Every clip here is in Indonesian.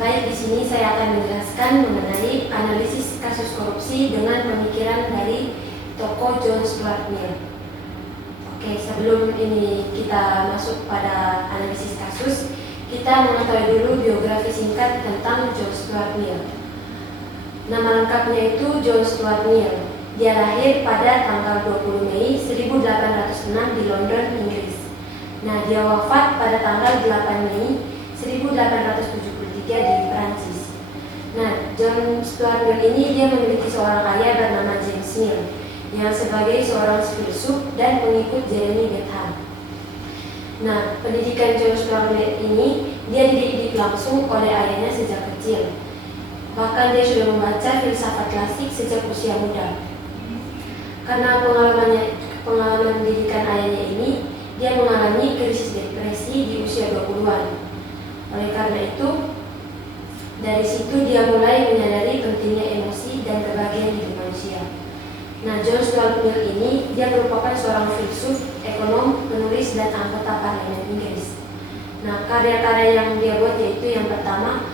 Baik, di sini saya akan menjelaskan mengenai analisis kasus korupsi dengan pemikiran dari tokoh John Stuart Mill. Oke, sebelum ini kita masuk pada analisis kasus, kita mengetahui dulu biografi singkat tentang John Stuart Mill. Nama lengkapnya itu John Stuart Mill. Dia lahir pada tanggal 20 Mei 1806 di London, Inggris. Nah, dia wafat pada tanggal 8 Mei 1873 di Prancis. Nah, John Stuart Mill ini dia memiliki seorang ayah bernama James Mill yang sebagai seorang filsuf dan pengikut Jeremy Bentham. Nah, pendidikan John Stuart Mill ini dia dididik langsung oleh ayahnya sejak kecil. Bahkan dia sudah membaca filsafat klasik sejak usia muda. Karena pengalaman pendidikan ayahnya ini, dia mengalami krisis depresi di usia 20-an. Oleh karena itu, dari situ dia mulai menyadari pentingnya emosi dan kebahagiaan hidup manusia. Nah, John Stuart Mill ini dia merupakan seorang filsuf, ekonom, penulis, dan anggota parlemen Inggris. Nah, karya-karya yang dia buat yaitu yang pertama,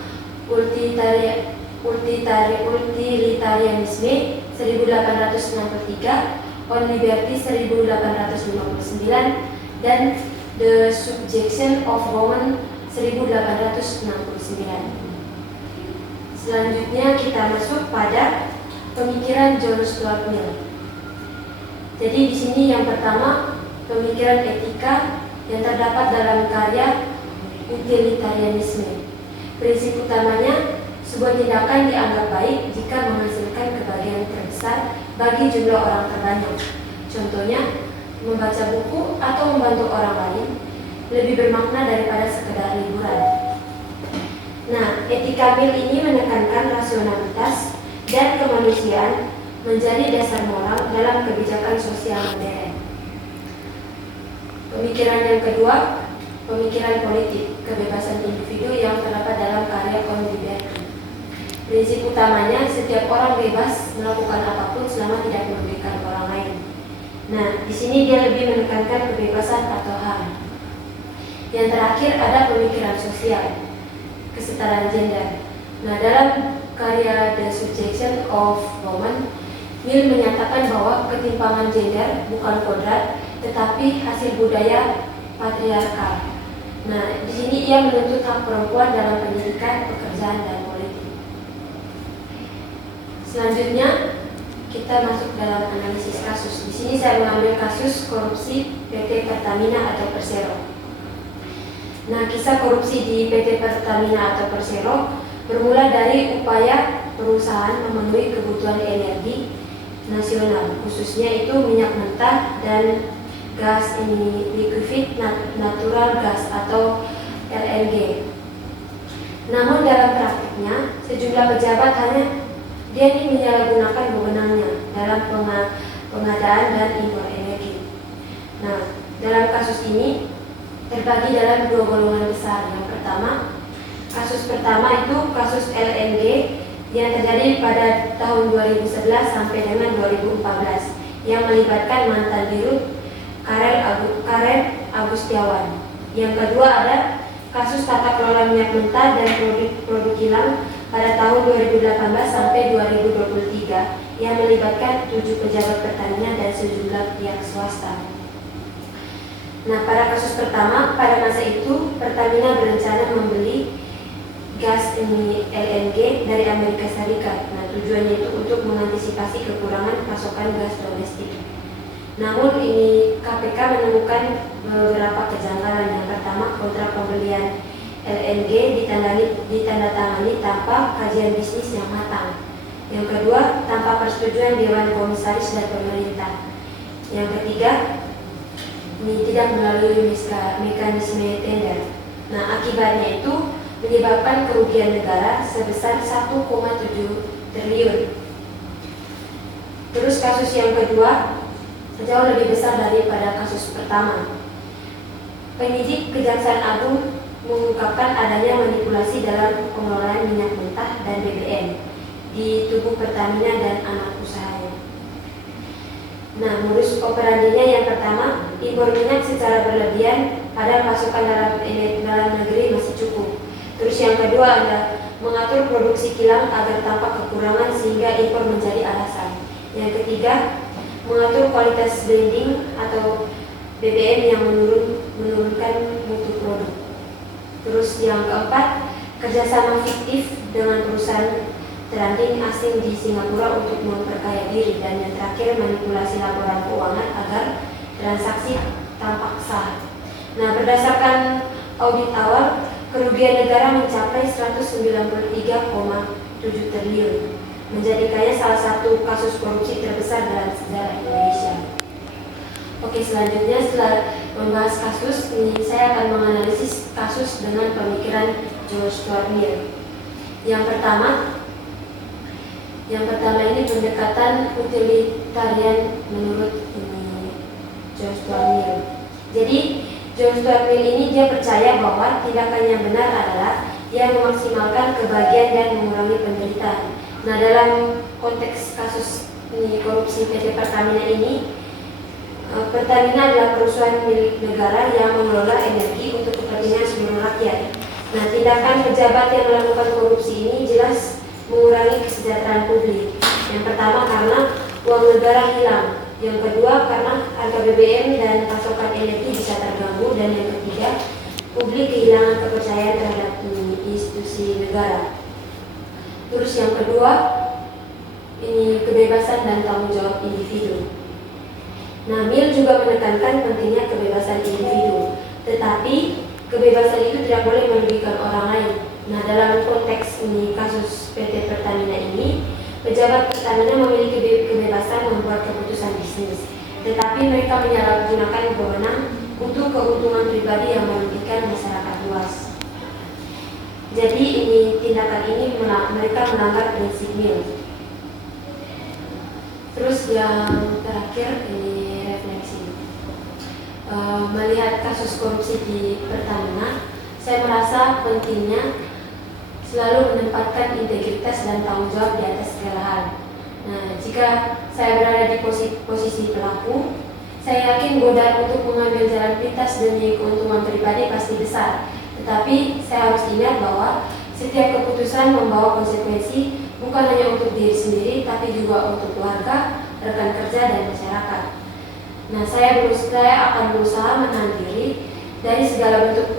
Utilitarianisme 1863, On Liberty 1859, dan The Subjection of Women 1869. Selanjutnya kita masuk pada pemikiran John Stuart Mill. Jadi di sini yang pertama pemikiran etika yang terdapat dalam karya Utilitarianisme. Prinsip utamanya, sebuah tindakan dianggap baik jika menghasilkan kebahagiaan terbesar bagi jumlah orang terbanyak. Contohnya, membaca buku atau membantu orang lain lebih bermakna daripada sekedar liburan. Nah, etika Mill ini menekankan rasionalitas dan kemanusiaan menjadi dasar moral dalam kebijakan sosial modern. Pemikiran yang kedua, pemikiran politik, kebebasan individu yang terdapat dalam karya On Liberty. Prinsip utamanya, setiap orang bebas melakukan apapun selama tidak merugikan orang lain. Nah, di sini dia lebih menekankan kebebasan atau HAM. Yang terakhir ada pemikiran sosial, kesetaraan gender. Nah, dalam karya The Subjection of Women, Mill menyatakan bahwa ketimpangan gender bukan kodrat, tetapi hasil budaya patriarkal. Nah, di sini ia menuntut hak perempuan dalam pendidikan, pekerjaan, dan politik. Selanjutnya, kita masuk dalam analisis kasus. Di sini saya mengambil kasus korupsi PT Pertamina atau Persero. Nah, kisah korupsi di PT Pertamina atau Persero bermula dari upaya perusahaan memenuhi kebutuhan energi nasional, khususnya itu minyak mentah dan gas liquefied natural gas atau LNG. Namun dalam praktiknya, sejumlah pejabat hanya dia ini menyalahgunakan wewenangnya dalam pengadaan dan impor energi. Nah, dalam kasus ini terbagi dalam dua golongan besar. Yang pertama, kasus pertama itu kasus LNG yang terjadi pada tahun 2011 sampai dengan 2014 yang melibatkan mantan dirut Karel Agustiawan. Yang kedua ada kasus tata kelola minyak mentah dan produk kilang pada tahun 2018 sampai 2023 yang melibatkan 7 pejabat Pertamina dan sejumlah pihak swasta. Nah, pada kasus pertama, pada masa itu Pertamina berencana membeli gas LNG dari Amerika Serikat. Nah, tujuannya itu untuk mengantisipasi kekurangan pasokan gas domestik. Namun ini KPK menemukan beberapa kejanggalan. Yang pertama, kontrak pembelian LNG ditandatangani tanpa kajian bisnis yang matang. Yang kedua, tanpa persetujuan Dewan Komisaris dan pemerintah. Yang ketiga, ini tidak melalui mekanisme tender. Nah, akibatnya itu menyebabkan kerugian negara sebesar 1,7 triliun. Terus kasus yang kedua jauh lebih besar daripada kasus pertama. Penyidik Kejaksaan Agung mengungkapkan adanya manipulasi dalam pengelolaan minyak mentah dan BBM di tubuh Pertamina dan anak usahanya. Nah, modus operandinya yang pertama, impor minyak secara berlebihan padahal pasokan dalam negeri masih cukup. Terus yang kedua ada mengatur produksi kilang agar tanpa kekurangan sehingga impor menjadi alasan. Yang ketiga, mengatur kualitas blending atau BBM yang menurunkan mutu produk. Terus yang keempat, kerjasama fiktif dengan perusahaan trending asing di Singapura untuk memperkaya diri. Dan yang terakhir, manipulasi laporan keuangan agar transaksi tampak sah. Nah, berdasarkan audit awal, kerugian negara mencapai 193,7 triliun, menjadikannya salah satu kasus korupsi terbesar dalam sejarah Indonesia. Oke, selanjutnya setelah membahas kasus ini, saya akan menganalisis kasus dengan pemikiran George Stuart Mill. Yang pertama ini pendekatan utilitarian menurut George Stuart Mill. Jadi George Stuart Mill ini dia percaya bahwa tindakan yang benar adalah dia memaksimalkan kebahagiaan dan mengurangi penderitaan. Nah, dalam konteks kasus korupsi PT Pertamina ini, Pertamina adalah perusahaan milik negara yang mengelola energi untuk kepentingan seluruh rakyat. Nah, tindakan pejabat yang melakukan korupsi ini jelas mengurangi kesejahteraan publik. Yang pertama, karena uang negara hilang. Yang kedua, karena harga BBM dan pasokan energi bisa terganggu. Dan yang ketiga, publik kehilangan kepercayaan terhadap institusi negara. Terus yang kedua, ini kebebasan dan tanggung jawab individu. Nah, Mill juga menekankan pentingnya kebebasan individu, tetapi kebebasan itu tidak boleh merugikan orang lain. Nah, dalam konteks ini kasus PT Pertamina ini, pejabat Pertamina memiliki kebebasan membuat keputusan bisnis, tetapi mereka menyalahgunakan wewenang untuk keuntungan pribadi yang merugikan masyarakat luas. Jadi tindakan ini mereka melanggar prinsip Mill. Terus yang terakhir ini refleksi. Melihat kasus korupsi di Pertamina, saya merasa pentingnya selalu menempatkan integritas dan tanggung jawab di atas segala hal. Nah, jika saya berada di posisi pelaku, saya yakin godaan untuk mengambil jalan pintas demi keuntungan pribadi pasti besar. Tetapi saya harus ingat bahwa setiap keputusan membawa konsekuensi, bukan hanya untuk diri sendiri, tapi juga untuk keluarga, rekan kerja, dan masyarakat. Nah, saya akan berusaha menahan diri dari segala bentuk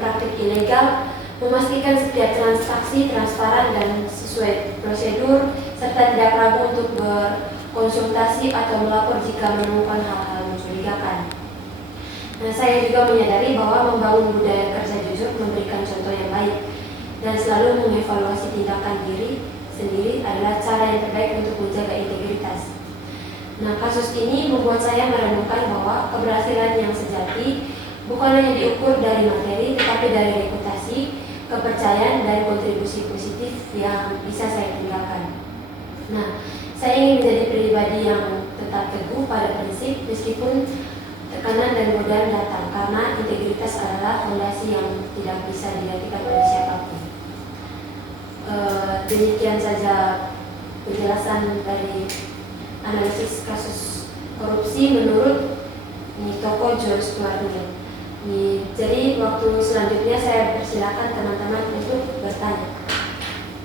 praktik ilegal, memastikan setiap transaksi transparan dan sesuai prosedur, serta tidak ragu untuk berkonsultasi atau melapor jika menemukan hal-hal mencurigakan. Nah, saya juga menyadari bahwa membangun budaya kerja jujur memberikan contoh yang baik, dan selalu mengevaluasi tindakan diri sendiri adalah cara yang terbaik untuk menjaga integritas. Nah, kasus ini membuat saya merenungkan bahwa keberhasilan yang sejati bukan hanya diukur dari materi, tetapi dari reputasi, kepercayaan, dan kontribusi positif yang bisa saya tinggalkan. Nah, saya ingin menjadi pribadi yang tetap teguh pada prinsip meskipun tekanan dan godaan datang, karena integritas adalah fondasi yang tidak bisa digantikan oleh siapapun. Demikian saja penjelasan dari analisis kasus korupsi menurut tokoh George Stuart Mill. Jadi waktu selanjutnya saya persilakan teman-teman untuk bertanya.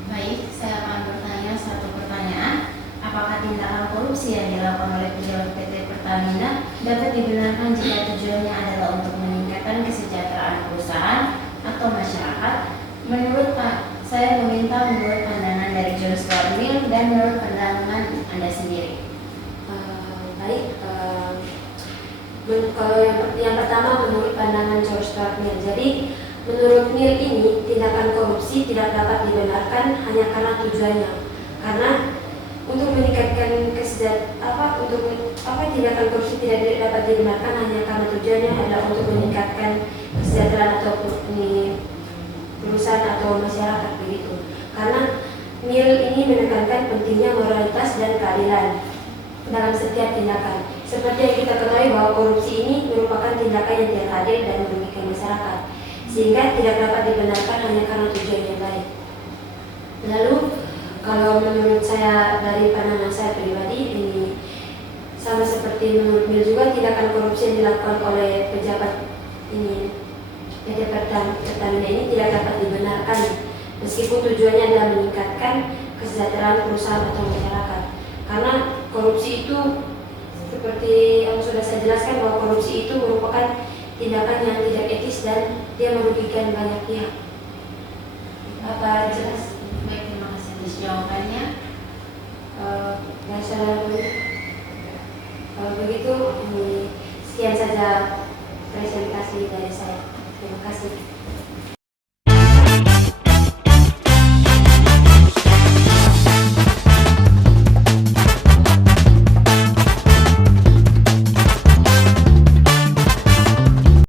Baik, saya akan bertanya satu pertanyaan. Apakah tindakan korupsi yang dilakukan oleh pejabat PT Pertamina dapat dibenarkan jika tujuannya adalah untuk meningkatkan kesejahteraan perusahaan atau masyarakat? Menurut saya meminta menurut pandangan dari George Stuart Mill dan menurut pandangan Anda sendiri. Kalau yang pertama menurut pandangan George Stuart Mill. Jadi menurut Mill ini tindakan korupsi tidak dapat dibenarkan hanya karena tujuannya. Karena untuk meningkatkan tindakan korupsi tidak dapat dibenarkan hanya karena tujuannya adalah untuk meningkatkan kesejahteraan atau perusahaan atau masyarakat begitu. Karena Mill ini menekankan pentingnya moralitas dan keadilan dalam setiap tindakan. Seperti yang kita ketahui bahwa korupsi ini merupakan tindakan yang tidak adil dan merugikan masyarakat, sehingga tidak dapat dibenarkan hanya karena tujuan yang baik. Lalu kalau menurut saya dari pandangan saya pribadi ini sama seperti menurut Mill juga, tindakan korupsi yang dilakukan oleh pejabat PT Pertamina ini tidak dapat dibenarkan meskipun tujuannya adalah meningkatkan kesejahteraan perusahaan atau masyarakat. Karena korupsi itu seperti yang sudah saya jelaskan bahwa korupsi itu merupakan tindakan yang tidak etis dan dia merugikan banyak pihak. Apa jelas? Baik, terima kasih atas jawabannya. Kalau begitu, sekian saja presentasi dari saya. Terima kasih.